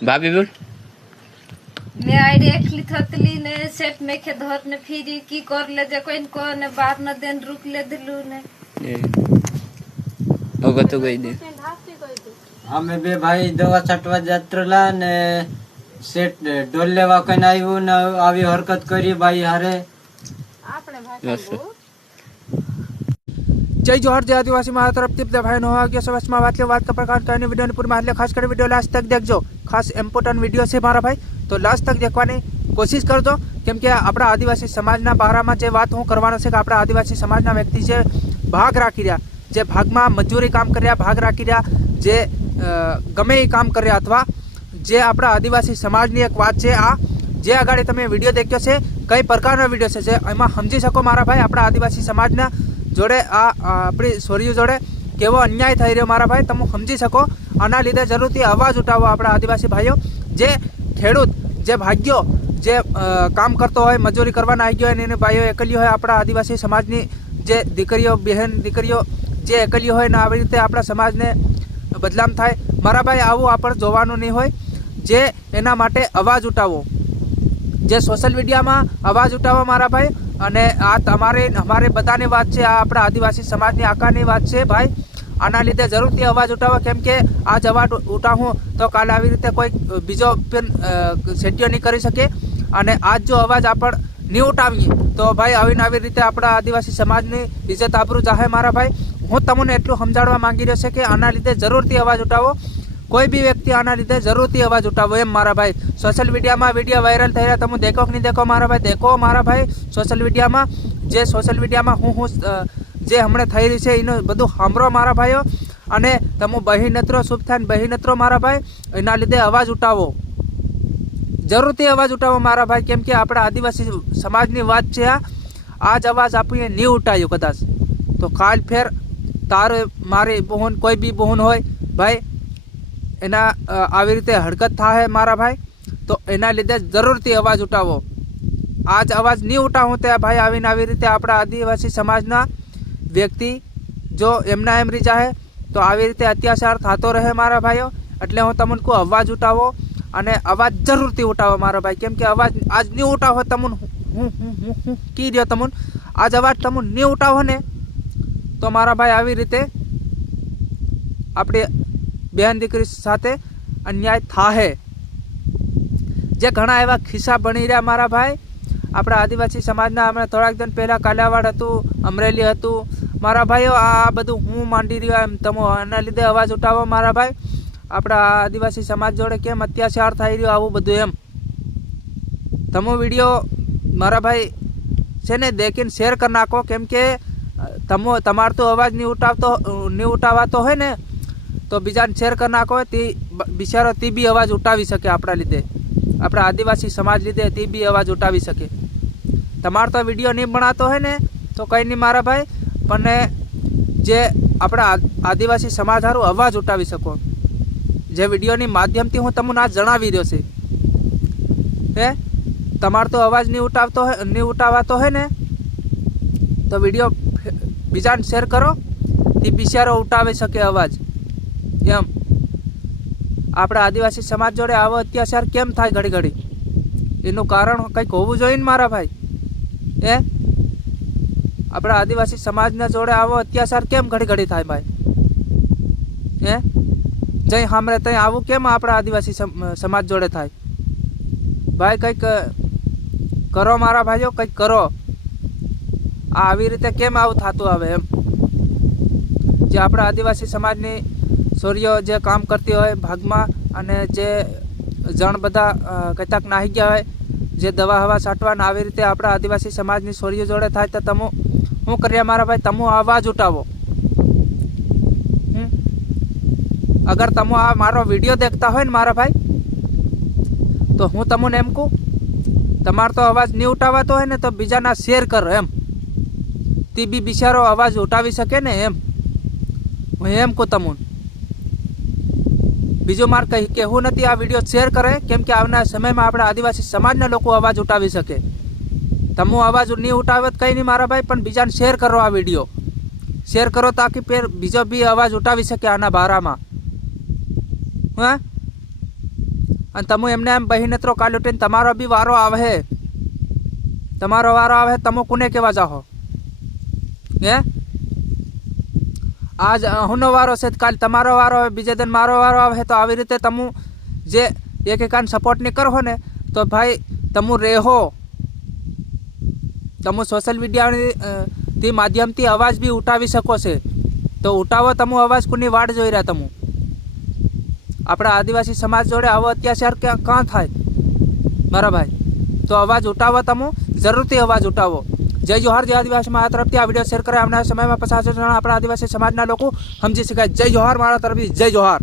भाभी बोल मैं आईडी एकली थतली ने सेट में के धर ने फिरी की कर ले जे कोइन को ने बार न देन रुक ले दिलू ने होगा तो गई दे અમે બે ભાઈ દવા છાંટવા જાત્રલા ને સેટ ઢોલ લેવા કઈ આવ્યું ને આવી હરકત કરી ભાઈ હારે जय जोहर जय आदिवासी मारा तरफ टिप भाई नो आगे समझ में बात का प्रकार करने वीडियो ने पूरी मारले खास कर वीडियो लास्ट तक देखजो खास इम्पोर्टન્ટ वीडियो છે મારા ભાઈ તો લાસ્ટ તક દેખવાની કોશિશ કરજો કેમ કે આપણા આદિવાસી સમાજના બારામાં જે વાત હું કરવાનો છે કે આપણા આદિવાસી સમાજના વ્યક્તિ જે ભાગ રાખી રહ્યા જે ભાગમાં મજૂરી કામ કરી રહ્યા ભાગ રાખી રહ્યા જે ગમે એ કામ કરી રહ્યા અથવા જે આપણા આદિવાસી સમાજની એક વાત છે આ જે આગળ તમે વિડીયો દેખ્યો છે કઈ પ્રકારનો વિડીયો છે જે એમાં સમજી શકો મારા ભાઈ આપણા આદિવાસી સમાજના જોડે આ આપણી છોરીઓ જોડે કેવો અન્યાય થઈ રહ્યો મારા ભાઈ તમે સમજી શકો આના લીધે જરૂરથી અવાજ ઉઠાવો આપણા આદિવાસી ભાઈઓ જે ખેડૂત જે ભાગ્યો જે કામ કરતો હોય મજૂરી કરવાના આવી ગયો હોય એને ભાઈઓ એકલી હોય આપણા આદિવાસી સમાજની જે દીકરીઓ બહેન દીકરીઓ જે એકલી હોય ને આવી રીતે આપણા સમાજને બદલામ થાય મારા ભાઈ આવું આપણે જોવાનું નહીં હોય જે એના માટે અવાજ ઉઠાવો જે સોશિયલ મીડિયામાં અવાજ ઉઠાવો મારા ભાઈ અને આ તમારે અમારે બધાની વાત છે આ આપણા આદિવાસી સમાજની આકારની વાત છે ભાઈ આના લીધે જરૂરથી અવાજ ઉઠાવો કેમ કે આજ અવાજ ઉઠાવું તો કાલે આવી રીતે કોઈ બીજો પણ સેટિયો નહીં કરી શકે અને આજ જો અવાજ આપણે નહીં ઉઠાવીએ તો ભાઈ આવીને આવી રીતે આપણા આદિવાસી સમાજની ઇજ્જત આબરૂ જાહે મારા ભાઈ હું તમને એટલું સમજાવવા માંગી રહ્યો છે કે આના લીધે જરૂરથી અવાજ ઉઠાવો કોઈ બી વ્યક્તિ આના લીધે જરૂરથી અવાજ ઉઠાવો એમ મારા ભાઈ સોશિયલ મીડિયામાં વિડીયો વાયરલ થઈ રહ્યા તમે દેખો કે નહીં દેખો મારા ભાઈ દેખો મારા ભાઈ સોશિયલ મીડિયામાં હું જે હમણાં થઈ રહ્યું છે એનું બધું સાંભળો મારા ભાઈઓ અને તમે બહેનત્રો શુભ થાય બહેનત્રો મારા ભાઈ એના લીધે અવાજ ઉઠાવો જરૂરથી અવાજ ઉઠાવો મારા ભાઈ કેમ કે આપણા આદિવાસી સમાજની વાત છે આજ અવાજ આપણે નહીં ઉઠાવ્યો કદાચ તો કાલ ફેર તારે મારી બહેન કોઈ બી બહેન હોય ભાઈ એના આવી રીતે હરકત થાય મારા ભાઈ તો એના લીધે જરૂરથી અવાજ ઉઠાવો આજ અવાજ નહીં ઉઠાવું તે ભાઈ આવીને આવી રીતે આપણા આદિવાસી સમાજના વ્યક્તિ જો એમના એમ રહી જાય તો આવી રીતે અત્યાચાર થતો રહે મારા ભાઈઓ એટલે હું તમને કહું અવાજ ઉઠાવો અને અવાજ જરૂરથી ઉઠાવો મારા ભાઈ કેમ કે અવાજ આજ નહીં ઉઠાવો તમને હું કી રહ્યો તમને આજ અવાજ તમને નહીં ઉઠાવો ને તો મારા ભાઈ આવી રીતે આપણે બેન દીકરી સાથે અન્યાય થાહે જે ઘણા એવા ખિસ્સા બની રહ્યા મારા ભાઈ આપણા આદિવાસી સમાજના હમણાં થોડાક દિન પહેલાં કાલાવાડ હતું અમરેલી હતું મારા ભાઈઓ આ બધું હું માંડી રહ્યો એમ તમે એના લીધે અવાજ ઉઠાવો મારા ભાઈ આપણા આદિવાસી સમાજ જોડે કેમ અત્યાચાર થઈ રહ્યો આવું બધું એમ તમે વિડીયો મારા ભાઈ છે ને દેખીને શેર કરી નાખો કેમ કે તમારે તો અવાજ નહીં ઉઠાવાતો હોય ને તો બીજાને શેર કરી નાખો તે બિચારો તે બી અવાજ ઉઠાવી શકે આપણા લીધે આપણા આદિવાસી સમાજ લીધે તે બી અવાજ ઉઠાવી શકે તમારો તો વિડીયો નહીં બનાવતો હોય ને તો કંઈ નહીં મારા ભાઈ પણ જે આપણા આદિવાસી સમાજ હારું અવાજ ઉઠાવી શકો જે વિડીયોની માધ્યમથી હું તમને આ જણાવી રહ્યો છે હે તમારો તો અવાજ નહીં ઉઠાવાતો હોય ને તો વિડીયો બીજાને શેર કરો તે બિચારો ઉઠાવી શકે અવાજ એમ આપણા આદિવાસી સમાજ જોડે આવો અત્યાચાર કેમ થાય ઘડી ઘડી એનું કારણ કંઈક હોવું જોઈએ ને મારા ભાઈ એ આપણા આદિવાસી સમાજના જોડે આવો અત્યાચાર કેમ ઘડી ઘડી થાય ભાઈ એ જઈ સાંભળે ત્યાં આવું કેમ આપણા આદિવાસી સમાજ જોડે થાય ભાઈ કંઈક કરો મારા ભાઈઓ કંઈક કરો આવી રીતે કેમ આવું થતું આવે એમ જે આપણા આદિવાસી સમાજની છોરીઓ જે કામ કરતી હોય ભાગમાં અને જે જણ બધા કતાક નાહી ગયા હોય જે દવા હવા છાંટવાના આવી રીતે આપણા આદિવાસી સમાજની છોરીઓ જોડે થાય તો તમે શું કર્યા મારા ભાઈ તમે અવાજ ઉઠાવો અગર તમે આ મારો વિડીયો દેખતા હોય ને મારા ભાઈ તો હું તમને એમ કહું તમારો તો અવાજ નહીં ઉઠાવાતો હોય ને તો બીજાના શેર કરો એમ તે બી બિચારો અવાજ ઉઠાવી શકે ને એમ હું એમ કહું તમને બીજો માર કહેવું નથી આ વિડીયો શેર કરે કેમ કે આવનાર સમયમાં આપણા આદિવાસી સમાજના લોકો અવાજ ઉઠાવી શકે તમે અવાજ નહીં ઉઠાવે કંઈ નહીં મારા ભાઈ પણ બીજાને શેર કરો આ વિડીયો શેર કરો તાકી પેર બીજો બી અવાજ ઉઠાવી શકે આના બારામાં હા અને તમે એમને એમ બહીને તો કાલ ઉઠીને તમારો બી વારો આવે, તમારો વારો આવે, તમે કોને કહેવા જાઓ? હે આજ હુંનો વારો છે, કાલ તમારો વારો આવે, બીજે દિન મારો વારો આવે. તો આવી રીતે તમે જે એકબીજાને સપોર્ટ નહીં કરો ને તો ભાઈ તમે રહેવો, તમે સોશિયલ મીડિયાથી માધ્યમથી અવાજ બી ઉઠાવી શકો છે. તો ઉઠાવો તમે અવાજ, કોની વાટ જોઈ રહ્યા તમે? આપણા આદિવાસી સમાજ જોડે આવો અત્યાચાર ક્યાં થાય મારા ભાઈ? તો અવાજ ઉઠાવો, તમે જરૂરથી અવાજ ઉઠાવો. જય જોહાર, જય આદિવાસી. મારા તરફથી આ વિડીયો શેર કરે. આવનારા સમયમાં 50 જણા આપણા આદિવાસી સમાજના લોકો સમજી શકાય. જય જોહાર મારા તરફથી, જય જોહાર.